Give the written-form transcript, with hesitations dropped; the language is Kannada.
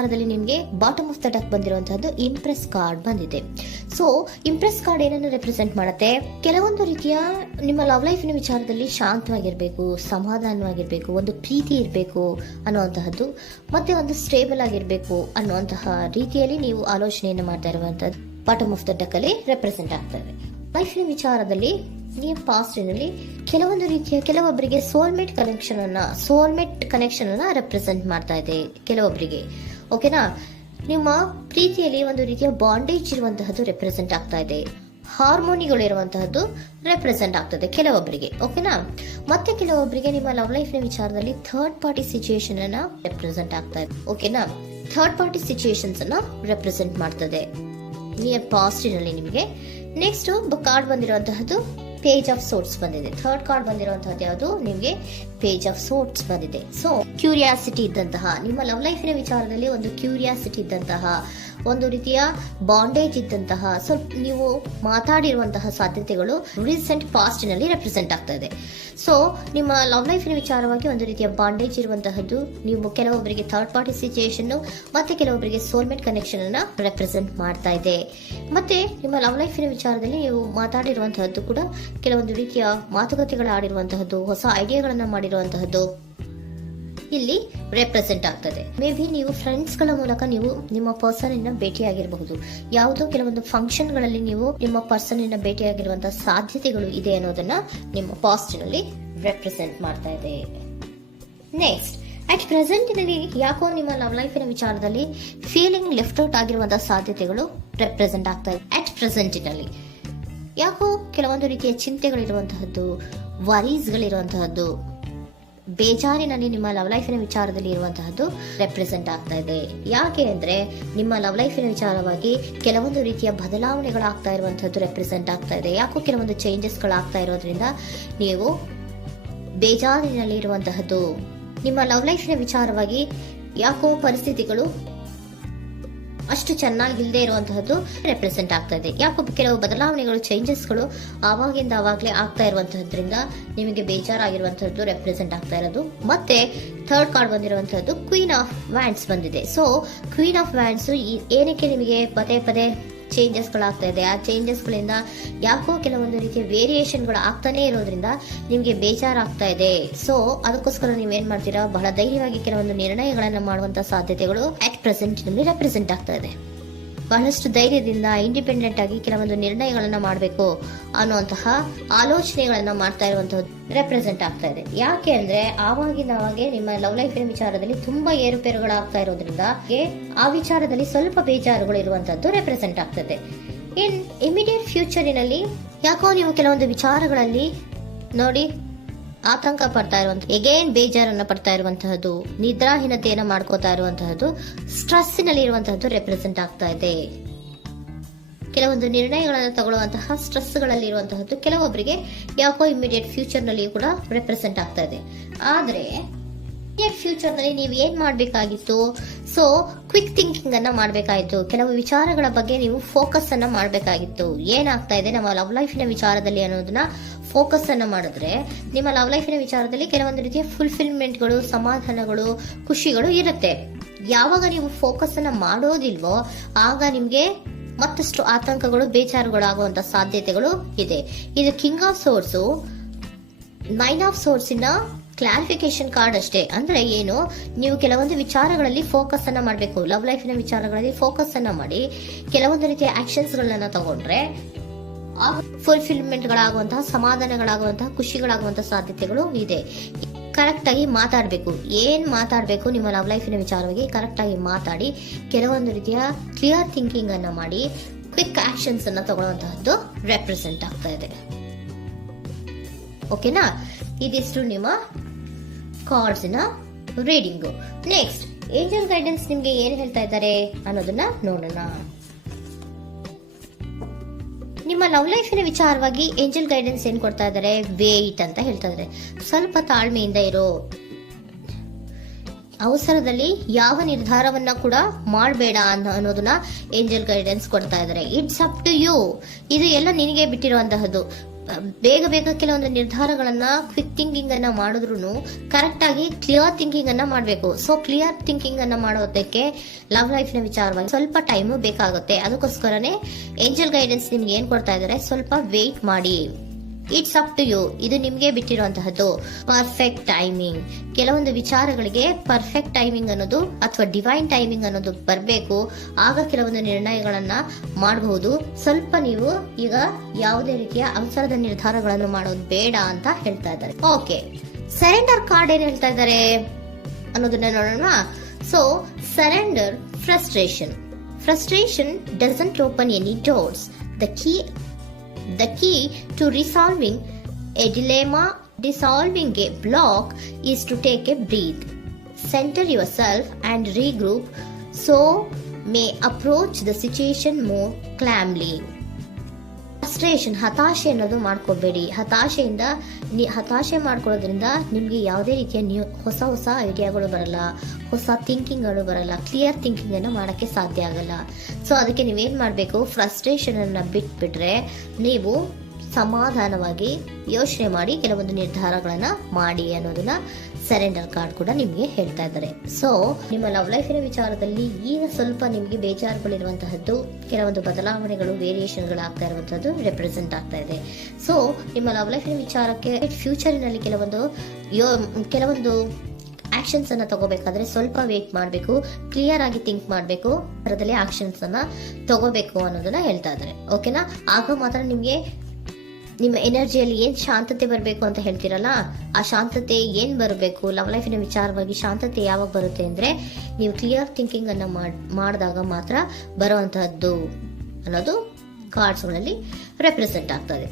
ವಿಚಾರದಲ್ಲಿ ನಿಮಗೆ ಬಾಟಮ್ ಆಫ್ ದ ಡೆಕ್ ಬಂದಿರುವಂತಹದ್ದು ಇಂಪ್ರೆಸ್ ಕಾರ್ಡ್ ಬಂದಿದೆ. ಸೊ ಇಂಪ್ರೆಸ್ ಕಾರ್ಡ್ ಏನನ್ನು ರೆಪ್ರೆಸೆಂಟ್ ಮಾಡುತ್ತೆ? ಕೆಲವೊಂದು ರೀತಿಯ ನಿಮ್ಮ ಲವ್ ಲೈಫಿನ ವಿಚಾರದಲ್ಲಿ ಶಾಂತವಾಗಿರ್ಬೇಕು, ಸಮಾಧಾನವಾಗಿರ್ಬೇಕು, ಒಂದು ಪ್ರೀತಿ ಇರಬೇಕು ಅನ್ನುವಂತಹದ್ದು, ಮತ್ತೆ ಒಂದು ಸ್ಟೇಬಲ್ ಆಗಿರ್ಬೇಕು ಅನ್ನುವಂತಹ ರೀತಿಯಲ್ಲಿ ನೀವು ಆಲೋಚನೆಯನ್ನು ಮಾಡ್ತಾ ಇರುವಂತಹದ್ದು ಬಾಟಮ್ ಆಫ್ ದ ಡೆಕ್ ಅಲ್ಲಿ ರೆಪ್ರೆಸೆಂಟ್ ಆಗ್ತದೆ. ಲೈಫಿನ ವಿಚಾರದಲ್ಲಿ ನಿಮ್ಮ ಪಾಸ್ಟಿನಲ್ಲಿ ಕೆಲವೊಂದು ರೀತಿಯ ಕೆಲವೊಬ್ಬರಿಗೆ ಸೋಲ್ಮೇಟ್ ಕನೆಕ್ಷನ್ ಅನ್ನ ರೆಪ್ರೆಸೆಂಟ್ ಮಾಡ್ತಾ ಇದೆ ಕೆಲವೊಬ್ಬರಿಗೆ. ಓಕೆನಾ? ನಿಮ್ಮ ಪ್ರೀತಿಯಲ್ಲಿ ಒಂದು ರೀತಿಯ ಬಾಂಡೇಜ್ ಇರುವಂತಹದ್ದು ರೆಪ್ರೆಸೆಂಟ್ ಆಗ್ತಾ ಇದೆ. ಹಾರ್ಮೋನಿಗಳು ಇರುವಂತಹದ್ದು ರೆಪ್ರೆಸೆಂಟ್ ಆಗ್ತದೆ ಕೆಲವೊಬ್ಬರಿಗೆ. ಓಕೆನಾ? ಮತ್ತೆ ಕೆಲವೊಬ್ಬರಿಗೆ ನಿಮ್ಮ ಲವ್ ಲೈಫ್ನ ವಿಚಾರದಲ್ಲಿ ಥರ್ಡ್ ಪಾರ್ಟಿ ಸಿಚುಯೇಷನ್ ಅನ್ನ ರೆಪ್ರೆಸೆಂಟ್ ಆಗ್ತಾ ಇದೆ. ಓಕೆನಾ? ಥರ್ಡ್ ಪಾರ್ಟಿ ಸಿಚುಯೇಷನ್ಸ್ ಅನ್ನ ರೆಪ್ರೆಸೆಂಟ್ ಮಾಡ್ತದೆ ನಿಯರ್ ಪಾಸ್ಟಿನಲ್ಲಿ ನಿಮಗೆ. ನೆಕ್ಸ್ಟ್ ಕಾರ್ಡ್ ಬಂದಿರುವಂತಹದ್ದು ಪೇಜ್ ಆಫ್ ಸೋರ್ಟ್ಸ್ ಬಂದಿದೆ. ಥರ್ಡ್ ಕಾರ್ಡ್ ಬಂದಿರುವಂತಹದ್ದು ಯಾವುದು? ನಿಮಗೆ ಪೇಜ್ ಆಫ್ ಸೋರ್ಟ್ಸ್ ಬಂದಿದೆ. ಸೊ ಕ್ಯೂರಿಯಾಸಿಟಿ ಇದ್ದಂತಹ, ನಿಮ್ಮ ಲವ್ ಲೈಫಿನ ವಿಚಾರದಲ್ಲಿ ಒಂದು ಕ್ಯೂರಿಯಾಸಿಟಿ ಇದ್ದಂತಹ, ಒಂದು ರೀತಿಯ ಬಾಂಡೇಜ್ ಇದ್ದಂತಹ, ಸ್ವಲ್ಪ ನೀವು ಮಾತಾಡಿರುವಂತಹ ಸಾಧ್ಯತೆಗಳು ರೀಸೆಂಟ್ ಪಾಸ್ಟಿನಲ್ಲಿ ರೆಪ್ರೆಸೆಂಟ್ ಆಗ್ತಾ ಇದೆ. ಸೊ ನಿಮ್ಮ ಲವ್ ಲೈಫಿನ ವಿಚಾರವಾಗಿ ಒಂದು ರೀತಿಯ ಬಾಂಡೇಜ್ ಇರುವಂತಹದ್ದು, ನೀವು ಕೆಲವೊಬ್ಬರಿಗೆ ಥರ್ಡ್ ಪಾರ್ಟಿ ಸಿಚುಯೇಷನ್ ಮತ್ತೆ ಕೆಲವೊಬ್ಬರಿಗೆ ಸೋಲ್ಮೇಟ್ ಕನೆಕ್ಷನ್ ಅನ್ನ ರೆಪ್ರೆಸೆಂಟ್ ಮಾಡ್ತಾ ಇದೆ. ಮತ್ತೆ ನಿಮ್ಮ ಲವ್ ಲೈಫಿನ ವಿಚಾರದಲ್ಲಿ ನೀವು ಮಾತಾಡಿರುವಂತಹದ್ದು ಕೂಡ ಕೆಲವೊಂದು ರೀತಿಯ ಮಾತುಕತೆಗಳು ಆಡಿರುವಂತಹದ್ದು, ಹೊಸ ಐಡಿಯಾಗಳನ್ನ ಮಾಡಿರುವಂತಹದ್ದು ಇಲ್ಲಿ ರೆಪ್ರೆಸೆಂಟ್ ಆಗ್ತದೆ. ಮೇ ಬಿ ನೀವು ಫ್ರೆಂಡ್ಸ್ ಗಳ ಮೂಲಕ ನೀವು ನಿಮ್ಮ ಪರ್ಸನ್ ಅನ್ನ ಭೇಟಿಯಾಗಿರಬಹುದು. ಯಾವುದೋ ಕೆಲವೊಂದು ಫಂಕ್ಷನ್ ಗಳಲ್ಲಿ ನೀವು ನಿಮ್ಮ ಪರ್ಸನ್ ಅನ್ನ ಭೇಟಿಯಾಗಿರುವಂತಹ ಸಾಧ್ಯತೆಗಳು ಇದೆ ಅನ್ನೋದನ್ನ ನಿಮ್ಮ ಪಾಸ್ಟ್ ನಲ್ಲಿ ರೆಪ್ರೆಸೆಂಟ್ ಮಾಡ್ತಾ ಇದೆ. ನೆಕ್ಸ್ಟ್, ಅಟ್ ಪ್ರೆಸೆಂಟ್ ನಲ್ಲಿ ಯಾಕೋ ನಿಮ್ಮ ಲವ್ ಲೈಫಿನ ವಿಚಾರದಲ್ಲಿ ಫೀಲಿಂಗ್ ಲೆಫ್ಟ್ ಔಟ್ ಆಗಿರುವಂತಹ ಸಾಧ್ಯತೆಗಳು ರೆಪ್ರೆಸೆಂಟ್ ಆಗ್ತಾ ಇದೆ. ಅಟ್ ಪ್ರೆಸೆಂಟ್ ನಲ್ಲಿ ಯಾಕೋ ಕೆಲವೊಂದು ರೀತಿಯ ಚಿಂತೆಗಳಿರುವಂತಹದ್ದು, ವರೀಸ್ಗಳಿರುವಂತಹದ್ದು, ಬೇಜಾರಿನಲ್ಲಿ ನಿಮ್ಮ ಲವ್ ಲೈಫಿನ ವಿಚಾರದಲ್ಲಿ ಇರುವಂತಹದ್ದು ರೆಪ್ರೆಸೆಂಟ್ ಆಗ್ತಾ ಇದೆ. ಯಾಕೆ ಅಂದ್ರೆ ನಿಮ್ಮ ಲವ್ ಲೈಫಿನ ವಿಚಾರವಾಗಿ ಕೆಲವೊಂದು ರೀತಿಯ ಬದಲಾವಣೆಗಳಾಗ್ತಾ ಇರುವಂತಹದ್ದು ರೆಪ್ರೆಸೆಂಟ್ ಆಗ್ತಾ ಇದೆ. ಯಾಕೋ ಕೆಲವೊಂದು ಚೇಂಜಸ್ಗಳಾಗ್ತಾ ಇರೋದ್ರಿಂದ ನೀವು ಬೇಜಾರಿನಲ್ಲಿ ಇರುವಂತಹದ್ದು. ನಿಮ್ಮ ಲವ್ ಲೈಫಿನ ವಿಚಾರವಾಗಿ ಯಾಕೋ ಪರಿಸ್ಥಿತಿಗಳು ಅಷ್ಟು ಚೆನ್ನಾಗಿಲ್ಲದೆ ಇರುವಂತಹದ್ದು ರೆಪ್ರೆಸೆಂಟ್ ಆಗ್ತಾ ಇದೆ. ಯಾಕೋ ಕೆಲವು ಬದಲಾವಣೆಗಳು, ಚೇಂಜಸ್ಗಳು ಆವಾಗಿಂದ ಆವಾಗಲೇ ಆಗ್ತಾ ಇರುವಂತಹದ್ರಿಂದ ನಿಮಗೆ ಬೇಜಾರಾಗಿರುವಂತಹದ್ದು ರೆಪ್ರೆಸೆಂಟ್ ಆಗ್ತಾ ಇರೋದು. ಮತ್ತೆ ಥರ್ಡ್ ಕಾರ್ಡ್ ಬಂದಿರುವಂತಹದ್ದು ಕ್ವೀನ್ ಆಫ್ ವ್ಯಾಂಡ್ಸ್ ಬಂದಿದೆ. ಸೊ ಕ್ವೀನ್ ಆಫ್ ವ್ಯಾಂಡ್ಸ್ ಏನಕ್ಕೆ ನಿಮಗೆ ಪದೇ ಪದೇ ಚೇಂಜಸ್ಗಳಾಗ್ತಾ ಇದೆ? ಆ ಚೇಂಜಸ್ಗಳಿಂದ ಯಾಕೋ ಕೆಲವೊಂದು ರೀತಿಯ ವೇರಿಯೇಷನ್ಗಳು ಆಗ್ತಾನೆ ಇರೋದ್ರಿಂದ ನಿಮಗೆ ಬೇಜಾರಾಗ್ತಾ ಇದೆ. ಸೊ ಅದಕ್ಕೋಸ್ಕರ ನೀವೇನ್ ಮಾಡ್ತೀರಾ? ಬಹಳ ಧೈರ್ಯವಾಗಿ ಕೆಲವೊಂದು ನಿರ್ಣಯಗಳನ್ನ ಮಾಡುವಂತಹ ಸಾಧ್ಯತೆಗಳು ಅಟ್ ಪ್ರೆಸೆಂಟ್ ನಲ್ಲಿ ರೆಪ್ರೆಸೆಂಟ್ ಆಗ್ತಾ ಇದೆ. ಬಹಳಷ್ಟು ಧೈರ್ಯದಿಂದ ಇಂಡಿಪೆಂಡೆಂಟ್ ಆಗಿ ಕೆಲವೊಂದು ನಿರ್ಣಯಗಳನ್ನ ಮಾಡಬೇಕು ಅನ್ನುವಂತಹ ಆಲೋಚನೆಗಳನ್ನ ಮಾಡ್ತಾ ಇರುವಂತಹದ್ದು ರೆಪ್ರೆಸೆಂಟ್ ಆಗ್ತಾ ಇದೆ. ಯಾಕೆ ಅಂದ್ರೆ ಆವಾಗಿನಾಗೆ ನಿಮ್ಮ ಲವ್ ಲೈಫಿನ ವಿಚಾರದಲ್ಲಿ ತುಂಬಾ ಏರುಪೇರುಗಳಾಗ್ತಾ ಇರೋದ್ರಿಂದ ಆ ವಿಚಾರದಲ್ಲಿ ಸ್ವಲ್ಪ ಬೇಜಾರುಗಳು ಇರುವಂತಹದ್ದು ರೆಪ್ರೆಸೆಂಟ್ ಆಗ್ತದೆ. ಇನ್ ಇಮಿಡಿಯೇಟ್ ಫ್ಯೂಚರಿನಲ್ಲಿ ಯಾಕೋ ನೀವು ಕೆಲವೊಂದು ವಿಚಾರಗಳಲ್ಲಿ ನೋಡಿ ಆತಂಕ ಪಡ್ತಾ ಇರುವಂತಹ, ಎಗೇನ್ ಬೇಜಾರನ್ನ ಪಡ್ತಾ ಇರುವಂತಹದ್ದು, ನಿದ್ರಾಹೀನತೆಯನ್ನ ಮಾಡ್ಕೋತಾ ಇರುವಂತಹದ್ದು, ಸ್ಟ್ರೆಸ್ಸಿನಲ್ಲಿ ಇರುವಂತಹದ್ದು ರೆಪ್ರೆಸೆಂಟ್ ಆಗ್ತಾ ಇದೆ. ಕೆಲವೊಂದು ನಿರ್ಣಯಗಳನ್ನು ತಗೊಳ್ಳುವಂತಹ ಸ್ಟ್ರೆಸ್ಗಳಲ್ಲಿ ಇರುವಂತಹದ್ದು ಕೆಲವೊಬ್ಬರಿಗೆ ಯಾಕೋ ಇಮಿಡಿಯೇಟ್ ಫ್ಯೂಚರ್ ನಲ್ಲಿ ಕೂಡ ರೆಪ್ರೆಸೆಂಟ್ ಆಗ್ತಾ ಇದೆ. ಆದ್ರೆ ಫ್ಯೂಚರ್ ನಲ್ಲಿ ನೀವು ಏನ್ ಮಾಡ್ಬೇಕಾಗಿತ್ತು? ಸೊ ಕ್ವಿಕ್ ಥಿಂಕಿಂಗ್ ಅನ್ನ ಮಾಡ್ಬೇಕಾಗಿತ್ತು. ಕೆಲವು ವಿಚಾರಗಳ ಬಗ್ಗೆ ನೀವು ಫೋಕಸ್ ಅನ್ನ ಮಾಡ್ಬೇಕಾಗಿತ್ತು. ಏನಾಗ್ತಾ ಇದೆ ನಮ್ಮ ಲವ್ ಲೈಫಿನ ವಿಚಾರದಲ್ಲಿ ಅನ್ನೋದನ್ನ ಫೋಕಸ್ ಅನ್ನ ಮಾಡಿದ್ರೆ ನಿಮ್ಮ ಲವ್ ಲೈಫಿನ ವಿಚಾರದಲ್ಲಿ ಕೆಲವೊಂದು ರೀತಿಯ ಫುಲ್ಫಿಲ್ಮೆಂಟ್ಗಳು, ಸಮಾಧಾನಗಳು, ಖುಷಿಗಳು ಇರುತ್ತೆ. ಯಾವಾಗ ನೀವು ಫೋಕಸ್ ಅನ್ನ ಮಾಡೋದಿಲ್ವೋ ಆಗ ನಿಮ್ಗೆ ಮತ್ತಷ್ಟು ಆತಂಕಗಳು, ಬೇಜಾರುಗಳು ಆಗುವಂತ ಸಾಧ್ಯತೆಗಳು ಇದೆ. ಇದು king of swords, nine of swords ಇನ ಕ್ಲಾರಿಫಿಕೇಶನ್ ಕಾರ್ಡ್ ಅಷ್ಟೇ. ಅಂದ್ರೆ ಏನು? ನೀವು ಕೆಲವೊಂದು ವಿಚಾರಗಳಲ್ಲಿ ಫೋಕಸ್ ಅನ್ನ ಮಾಡಬೇಕು. ಲವ್ ಲೈಫಿನ ವಿಚಾರಗಳಲ್ಲಿ ಫೋಕಸ್ ಅನ್ನ ಮಾಡಿ ಕೆಲವೊಂದು ರೀತಿಯ ಆಕ್ಷನ್ಸ್ ಗಳನ್ನ ತಗೊಂಡ್ರೆ ಫುಲ್ಫಿಲ್ಮೆಂಟ್ ಗಳಾಗುವಂತಹ, ಸಮಾಧಾನಗಳಾಗುವಂತಹ, ಖುಷಿಗಳಾಗುವಂತಹ ಸಾಧ್ಯತೆಗಳು ಇದೆ. ಕರೆಕ್ಟ್ ಆಗಿ ಮಾತಾಡಬೇಕು. ಏನ್ ಮಾತಾಡಬೇಕು ನಿಮ್ಮ ಲವ್ ಲೈಫಿನ ವಿಚಾರವಾಗಿ ಕರೆಕ್ಟ್ ಆಗಿ ಮಾತಾಡಿ ಕೆಲವೊಂದು ರೀತಿಯ ಕ್ಲಿಯರ್ ಥಿಂಕಿಂಗ್ ಅನ್ನ ಮಾಡಿ ಕ್ವಿಕ್ ಆಕ್ಷನ್ಸ್ ಅನ್ನ ತಗೊಳ್ಳುವಂತಹದ್ದು ರೆಪ್ರೆಸೆಂಟ್ ಆಗ್ತಾ ಇದೆ. ಓಕೆನಾ? ಇದಿಷ್ಟು ನಿಮ್ಮ ಕಾರ್ಡ್ಸ್ ನ ರೀಡಿಂಗು. ನೆಕ್ಸ್ಟ್, ಏಂಜಲ್ ಗೈಡೆನ್ಸ್ ನಿಮ್ಗೆ ಏನ್ ಹೇಳ್ತಾ ಇದ್ದಾರೆ ಅನ್ನೋದನ್ನ ನೋಡೋಣ. ನಿಮ್ಮ ಲವ್ ಲೈಫಿನ ವಿಚಾರವಾಗಿ ಏಂಜಲ್ ಗೈಡೆನ್ಸ್ ಏನ್ ಕೊಡ್ತಾ ಇದ್ದಾರೆ? ವೇಟ್ ಅಂತ ಹೇಳ್ತಾ ಇದ್ದಾರೆ. ಸ್ವಲ್ಪ ತಾಳ್ಮೆಯಿಂದ ಇರೋ. ಅವಸರದಲ್ಲಿ ಯಾವ ನಿರ್ಧಾರವನ್ನ ಕೂಡ ಮಾಡಬೇಡ ಅನ್ನೋದನ್ನ ಏಂಜಲ್ ಗೈಡೆನ್ಸ್ ಕೊಡ್ತಾ ಇದ್ದಾರೆ. It's up to you. ಇದು ಎಲ್ಲ ನಿನಗೆ ಬಿಟ್ಟಿರುವಂತಹದ್ದು. ಬೇಗ ಬೇಗ ಕೆಲವೊಂದು ನಿರ್ಧಾರಗಳನ್ನ ಕ್ವಿಕ್ ಥಿಂಕಿಂಗ್ ಅನ್ನ ಮಾಡಿದ್ರು ಕರೆಕ್ಟ್ ಆಗಿ ಕ್ಲಿಯರ್ ಥಿಂಕಿಂಗ್ ಅನ್ನ ಮಾಡಬೇಕು. ಸೊ ಕ್ಲಿಯರ್ ಥಿಂಕಿಂಗ್ ಅನ್ನ ಮಾಡೋದಕ್ಕೆ ಲವ್ ಲೈಫ್ ನ ವಿಚಾರವಾಗಿ ಸ್ವಲ್ಪ ಟೈಮು ಬೇಕಾಗುತ್ತೆ. ಅದಕ್ಕೋಸ್ಕರನೇ ಏಂಜಲ್ ಗೈಡೆನ್ಸ್ ನಿಮ್ಗೆ ಏನ್ ಕೊಡ್ತಾ ಇದಾರೆ, ಸ್ವಲ್ಪ ವೇಟ್ ಮಾಡಿ. ಇಟ್ಸ್ ಅಪ್ ಟು ಯು, ಇದು ನಿಮ್ಗೆ ಬಿಟ್ಟಿರುವಂತಹದ್ದು. ಪರ್ಫೆಕ್ಟ್ ಟೈಮಿಂಗ್, ಕೆಲವೊಂದು ವಿಚಾರಗಳಿಗೆ ಪರ್ಫೆಕ್ಟ್ ಟೈಮಿಂಗ್ ಅನ್ನೋದು ಅಥವಾ ಡಿವೈನ್ ಟೈಮಿಂಗ್ ಅನ್ನೋದು ಬರಬೇಕು. ಆಗ ಕೆಲವೊಂದು ನಿರ್ಣಯಗಳನ್ನ ಮಾಡಬಹುದು. ಸ್ವಲ್ಪ ನೀವು ಈಗ ಯಾವುದೇ ರೀತಿಯ ಅವಸರದ ನಿರ್ಧಾರಗಳನ್ನು ಮಾಡೋದು ಬೇಡ ಅಂತ ಹೇಳ್ತಾ ಇದ್ದಾರೆ. ಓಕೆ, ಸರೆಂಡರ್ ಕಾರ್ಡ್ ಏನ್ ಹೇಳ್ತಾ ಇದ್ದಾರೆ ಅನ್ನೋದನ್ನ ನೋಡೋಣ. So surrender frustration doesn't open any doors. The key to resolving a dilemma, dissolving a block, is to take a breath, center yourself and regroup, so may approach the situation more calmly. Frustration, ಹತಾಶೆ ಅನ್ನೋದು ಮಾಡ್ಕೋಬೇಡಿ. ಹತಾಶೆ ಮಾಡ್ಕೊಳ್ಳೋದ್ರಿಂದ ನಿಮ್ಗೆ ಯಾವುದೇ ರೀತಿಯ ಹೊಸ ಐಡಿಯಾಗಳು ಬರಲ್ಲ, ಹೊಸ ಥಿಂಕಿಂಗ್ಗಳು ಬರಲ್ಲ, ಕ್ಲಿಯರ್ ಥಿಂಕಿಂಗ್ ಅನ್ನ ಮಾಡಕ್ಕೆ ಸಾಧ್ಯ ಆಗಲ್ಲ. ಸೊ ಅದಕ್ಕೆ ನೀವೇನ್ ಮಾಡ್ಬೇಕು, ಫ್ರಸ್ಟ್ರೇಷನ್ ಅನ್ನ ಬಿಟ್ಬಿಟ್ರೆ ನೀವು ಸಮಾಧಾನವಾಗಿ ಯೋಚನೆ ಮಾಡಿ ಕೆಲವೊಂದು ನಿರ್ಧಾರಗಳನ್ನ ಮಾಡಿ ಅನ್ನೋದನ್ನ ಸರೆಂಡರ್ ಕಾರ್ಡ್ ಕೂಡ ನಿಮ್ಗೆ ಹೇಳ್ತಾ ಇದ್ದಾರೆ. ಸೊ ನಿಮ್ಮ ಲವ್ ಲೈಫಿನ ವಿಚಾರದಲ್ಲಿ ಈಗ ಸ್ವಲ್ಪ ನಿಮ್ಗೆ ಬೇಜಾರುಗಳಿರುವಂತಹದ್ದು, ಕೆಲವೊಂದು ಬದಲಾವಣೆಗಳು, ವೇರಿಯೇಷನ್ಗಳು ಆಗ್ತಾ ಇರುವಂತಹದ್ದು ರೆಪ್ರೆಸೆಂಟ್ ಆಗ್ತಾ ಇದೆ. ಸೊ ನಿಮ್ಮ ಲವ್ ಲೈಫಿನ ವಿಚಾರಕ್ಕೆ ಫ್ಯೂಚರಿನಲ್ಲಿ ಕೆಲವೊಂದು ಆಕ್ಷನ್ಸ್ ಅನ್ನ ತಗೋಬೇಕಾದ್ರೆ ಸ್ವಲ್ಪ ವೇಟ್ ಮಾಡಬೇಕು, ಕ್ಲಿಯರ್ ಆಗಿ ಥಿಂಕ್ ಮಾಡಬೇಕು, ಅದರಲ್ಲಿ ಆಕ್ಷನ್ಸ್ ಅನ್ನ ತಗೋಬೇಕು ಅನ್ನೋದನ್ನ ಹೇಳ್ತಾ ಇದ್ದಾರೆ. ಓಕೆನಾ? ಆಗ ಮಾತ್ರ ನಿಮ್ಗೆ ನಿಮ್ಮ ಎನರ್ಜಿಯಲ್ಲಿ ಏನ್ ಶಾಂತತೆ ಬರಬೇಕು ಅಂತ ಹೇಳ್ತೀರಲ್ಲ, ಆ ಶಾಂತತೆ ಏನ್ ಬರಬೇಕು, ಲವ್ ಲೈಫಿನ ವಿಚಾರವಾಗಿ ಶಾಂತತೆ ಯಾವಾಗ ಬರುತ್ತೆ ಅಂದ್ರೆ ನೀವು ಕ್ಲಿಯರ್ ಥಿಂಕಿಂಗ್ ಅನ್ನ ಮಾಡಿದಾಗ ಮಾತ್ರ ಬರುವಂತಹದ್ದು ಅನ್ನೋದು ಕಾರ್ಡ್ಸ್ ಗಳಲ್ಲಿ ರೆಪ್ರೆಸೆಂಟ್ ಆಗ್ತದೆ.